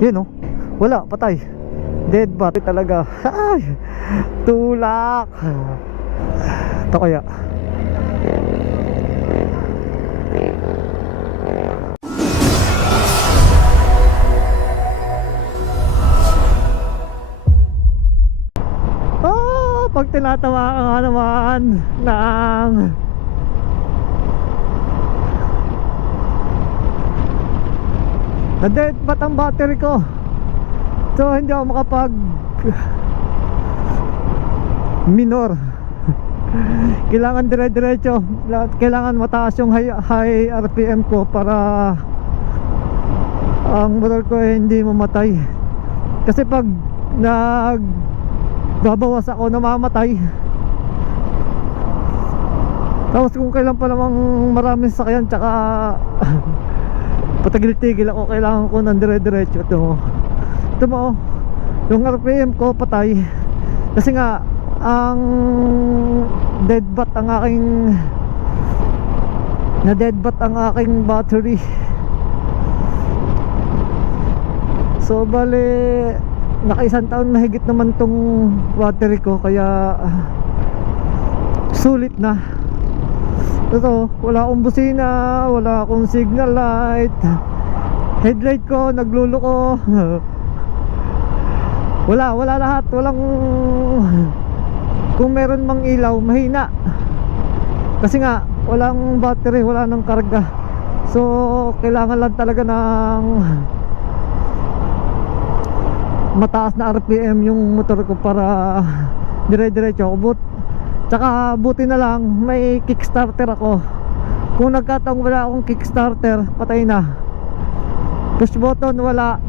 Yun oh, wala, patay. Dead battery talaga. Ay, tulak. Ito kaya. Pag tinatawa ka nga naman ng na-dead bat ang battery ko, so hindi ako makapag minor. Kailangan dire-diretso, kailangan mataas yung high RPM ko para ang motor ko hindi mamatay. Kasi pag babawas ako, namamatay. Tapos kung kailan pa namang maraming sakyan, tsaka patagil-tigil ako, kailangan ko ng dire-diretso. Ito mo, yung RPM ko patay. Kasi nga ang dead bat ang aking na-dead bat ang aking battery. So bale naka-isang taon na higit naman tong battery ko, kaya sulit na. Ito, wala akong busina, wala akong signal light, headlight ko nagluluko. wala lahat, walang, kung meron mang ilaw mahina kasi nga walang battery, wala nang karga. So kailangan lang talaga ng mataas na RPM yung motor ko para dire-diretso ako. Tsaka buti na lang may kickstarter ako. Kung nagkataong wala akong kickstarter, patay na. Push button wala.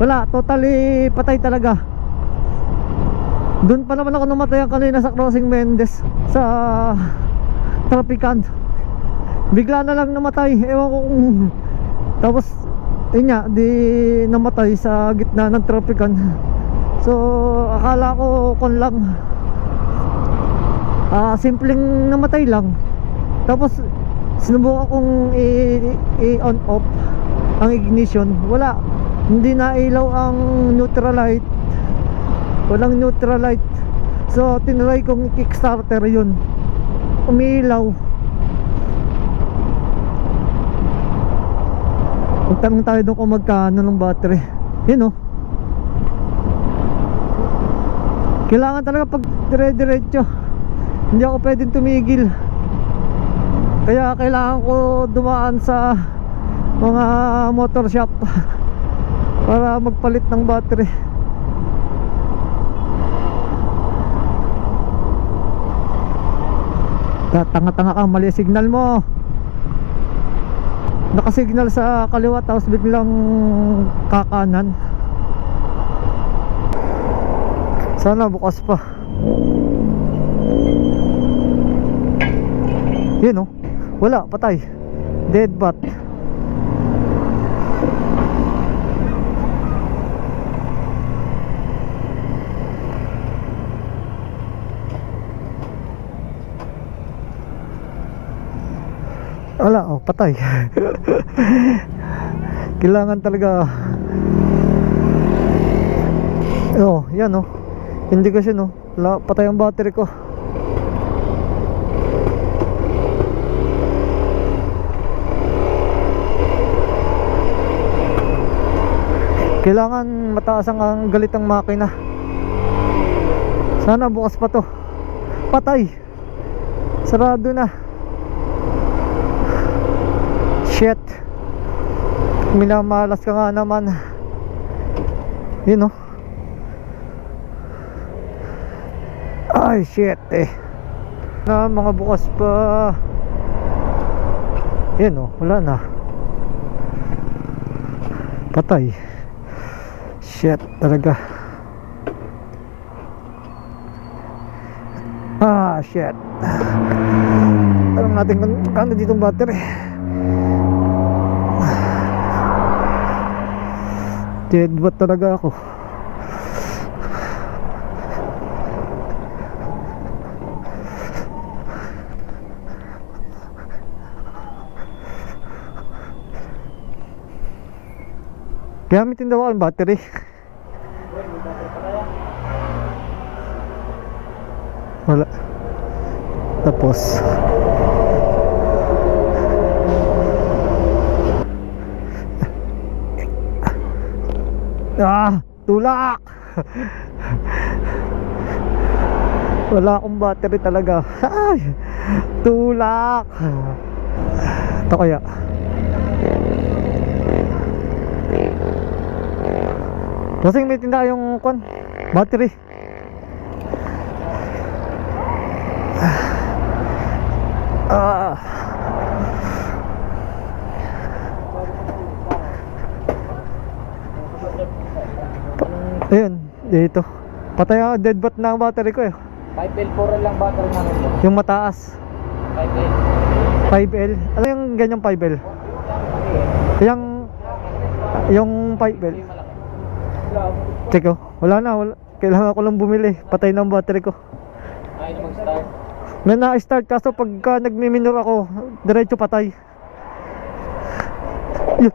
Wala, totally patay talaga. Doon pa naman ako namatayan kanina sa Crossing Mendes, sa Traficant. Bigla na lang namatay, ewan ko kung, tapos yun nga, di namatay sa gitna ng Traficant. So akala ko kon lang, simpleng namatay lang. Tapos sinubukan kong i-on off ang ignition, wala, hindi na ilaw ang neutral light, walang neutral light. So tinry kong kickstarter, yun umiilaw. Magtanong tayo doon kung magkano ng battery. Yun oh, kailangan talaga pag dire-diretso, hindi ako pwedeng tumigil. Kaya kailangan ko dumaan sa mga motor shop para magpalit ng battery. Tanga-tanga ka, mali signal mo. Nakasignal sa kaliwa tapos biglang kakanan. Sana bukas pa. Yun oh, wala, patay. Dead bat. Wala, oh, patay. Kailangan talaga. Oh, yan oh, hindi kasi no, wala, patay ang battery ko. Kailangan mataas ang galitang makina. Sana bukas pa to. Patay, sarado na. Shit, minamalas ka nga naman. Yun oh, ay shit na mga bukas pa. Yun oh, wala na, patay. Shit talaga. Shit. Alam natin kung kano dito ang battery. Dead bat talaga ako. Gamitin daw ako yung battery. Wala. Tapos tulak. Wala akong battery talaga. Ay, tulak. Ito kaya. Kasing may tinda yung battery. Ayun, dito. Patay ang dead bat na ang battery ko eh. 5L, 4L lang battery namin mo. Yung mataas. 5L. 5L. Ano yung ganyang 5L? Yung 5L. Check ko. Wala na. Kailangan ko lang bumili. Patay na ang battery ko. Ayaw na mag-start. May na-start kaso pagka nagmi-minor ako, diretso patay. Yun.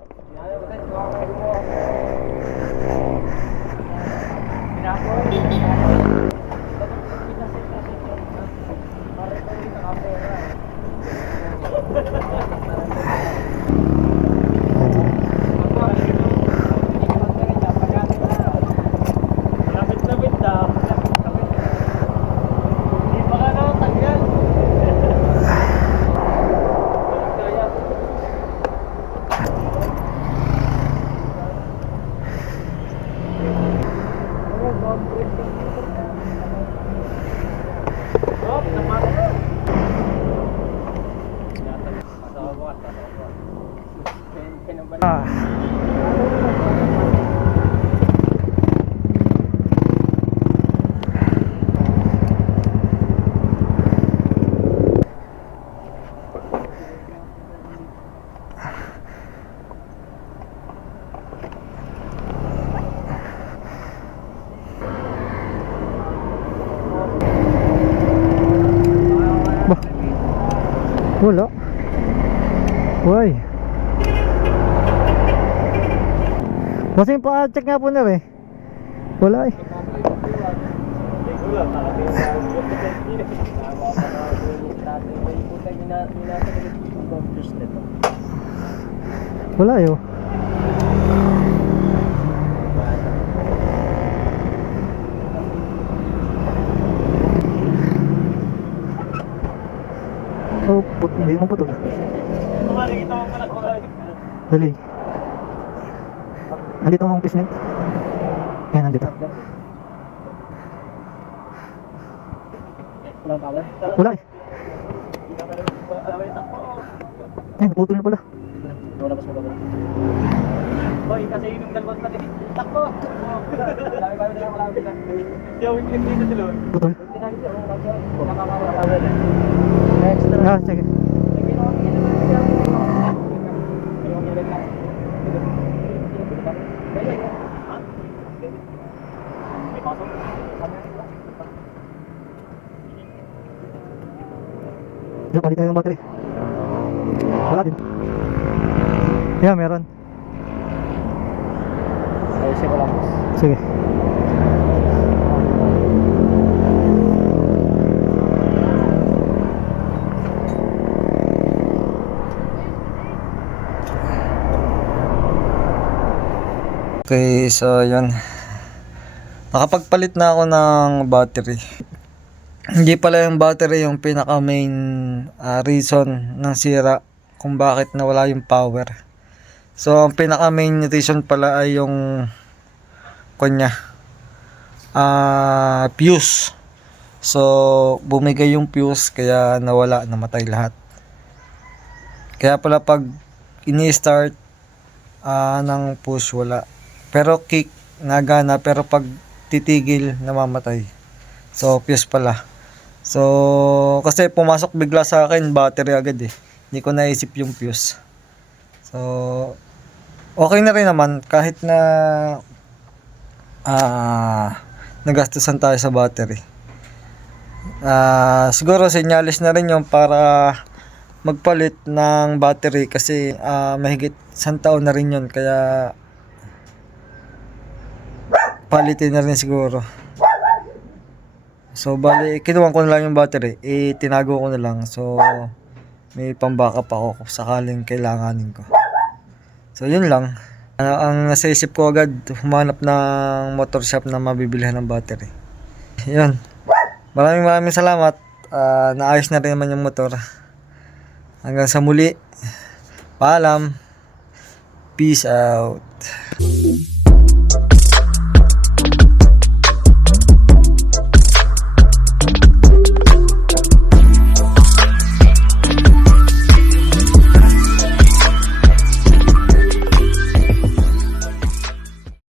Wala. Why? Kasi pa-check nga po na eh. Wala eh. Wala yun. Oh, hindi mo putol. Dali. Nandito ang pisnit. Ayan, nandito. Wala eh. Ay, naputol na pala. Boy, kasi yung dalawang pati. Takbo! Dami pa rin ako lang. Yung dito sila. Putol. Extra. Ah, sige. Diyan, palit tayo ng battery. Wala din. Yeah, meron. Ayusin ko lang. Sige. Okay, so yun. Nakapagpalit na ako ng battery. Hindi pala yung battery yung pinaka main reason ng sira kung bakit nawala yung power. So ang pinaka main reason pala ay yung kanya fuse. So bumigay yung fuse kaya nawala, namatay lahat. Kaya pala pag ini-start ng push wala. Pero kick nagana, pero pag titigil namamatay. So fuse pala. So kasi pumasok bigla sa akin battery agad eh. Hindi ko naisip yung fuse. So okay na rin naman kahit na nagastusan tayo sa battery. Siguro senyales na rin yung para magpalit ng battery kasi mahigit 1 taon na rin yun, kaya quality na rin siguro. So bali, kinuha ko na lang yung battery, tinago ko na lang. So may pang-backup ako kung sakaling kailanganin ko. So yun lang. Ang nasa isip ko agad, humanap ng motor shop na mabibilihan ng battery. Yun. Maraming salamat. Naayos na rin naman yung motor. Hanggang sa muli. Paalam. Peace out.